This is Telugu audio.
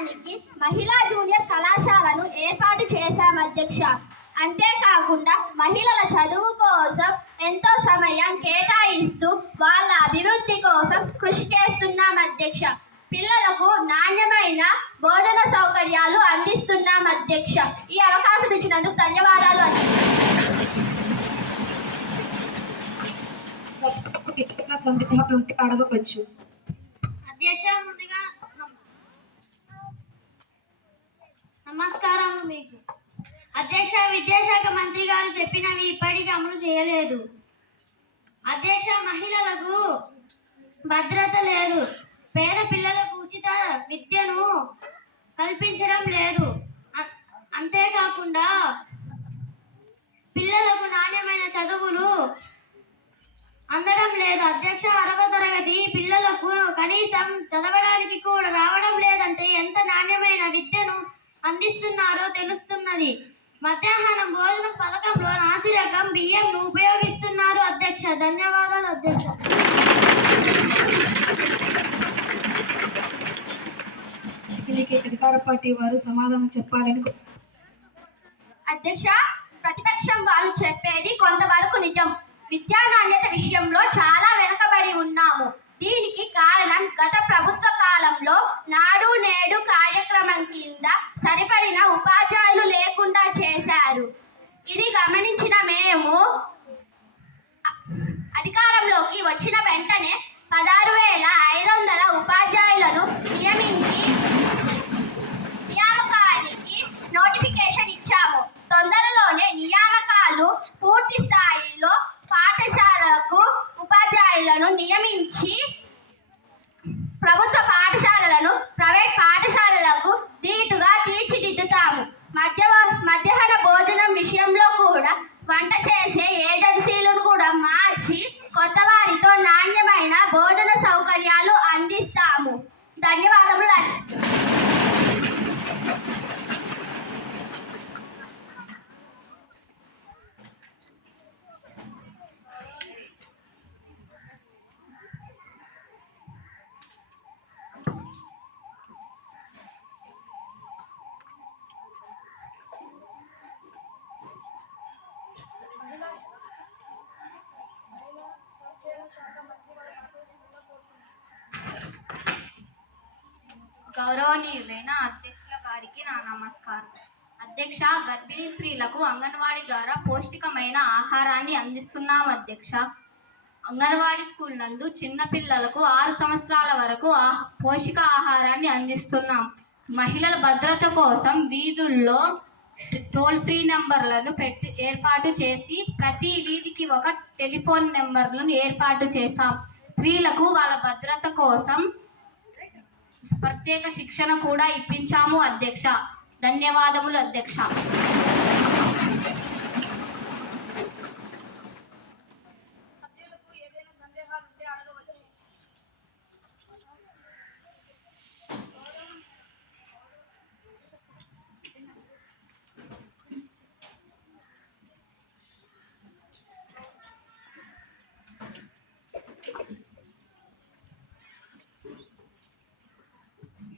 విద్యాదానానికి మహిళా జూనియర్ కళాశాలను ఏర్పాటు చేశాం అధ్యక్ష. అంతేకాకుండా మహిళల చదువు కోసం ఎంతో సమయం కేటాయిస్తూ వాళ్ళ అభివృద్ధి కోసం కృషి చేస్తున్నాం అధ్యక్ష. పిల్లలకు నాణ్యమైన భోజన సౌకర్యాలు అందిస్తున్నాం అధ్యక్ష. ఈ అవకాశం ఇచ్చినందుకు ధన్యవాదాలు అడగవచ్చు. అధ్యక్ష, ముందుగా నమస్కారం మీకు. అధ్యక్ష, విద్యాశాఖ మంత్రి గారు చెప్పినవి ఇప్పటికీ అమలు చేయలేదు. అధ్యక్ష, మహిళలకు భద్రత లేదు, పేద పిల్లలకు ఉచిత విద్యను కల్పించడం లేదు, అంతేకాకుండా పిల్లలకు నాణ్యమైన చదువులు అందడం లేదు. అధ్యక్ష, 6వ తరగతి పిల్లలకు కనీసం చదవడానికి కూడా రావడం లేదంటే ఎంత నాణ్యమైన విద్యను అందిస్తున్నారో తెలుస్తున్నది. మధ్యాహ్నం భోజనం పథకంలో నాసిరకం బియ్యంను ఉపయోగిస్తున్నారు అధ్యక్ష. ధన్యవాదాలు అధ్యక్ష. అధికార పార్టీ వారు సమాధానం చెప్పాలని. అధ్యక్ష, ప్రతిపక్షం వాళ్ళు చెప్పేది కొంతవరకు నిజం. విద్యా నాణ్యత విషయంలో చాలా వెనుకబడి ఉన్నాము. దీనికి కారణం గత ప్రభుత్వ కాలంలో నాడు నేడు కార్యక్రమం కింద సరిపడిన ఉపాధ్యాయులు లేకుండా చేశారు. ఇది గమనించిన మేము అధికారంలోకి వచ్చిన వెంటనే 16,500 ఉపాధ్యాయులను నియామకానికి నోటిఫికేషన్ ఇచ్చాము. తొందరలోనే నియామకాలు పూర్తి స్థాయిలో పాఠశాలలకు ఉపాధ్యాయులను నియమించి ప్రభుత్వ పాఠశాలలను ప్రైవేట్ పాఠశాలలకు దీటుగా తీర్చిదిద్దుతాము. మధ్యాహ్న భోజనం విషయంలో కూడా వంట చేసే ఏజెన్సీలను కూడా మార్చి కొత్త వారితో నాణ్యమైన భోజన సౌకర్యాలు అందిస్తాము. ధన్యవాదములు. గౌరవనీయులైన అధ్యక్షుల గారికి నా నమస్కారం. అధ్యక్ష, గర్భిణీ స్త్రీలకు అంగన్వాడీ ద్వారా పౌష్టికమైన ఆహారాన్ని అందిస్తున్నాం అధ్యక్ష. అంగన్వాడీ స్కూల్ నందు చిన్న పిల్లలకు 6 సంవత్సరాల వరకు పోషక ఆహారాన్ని అందిస్తున్నాం. మహిళల భద్రత కోసం వీధుల్లో టోల్ ఫ్రీ నెంబర్లను ఏర్పాటు చేసి ప్రతి వీధికి ఒక టెలిఫోన్ నెంబర్లను ఏర్పాటు చేశాం. స్త్రీలకు వాళ్ళ భద్రత కోసం ప్రత్యేక శిక్షణ కూడా ఇప్పించాము అధ్యక్ష. ధన్యవాదములు అధ్యక్ష.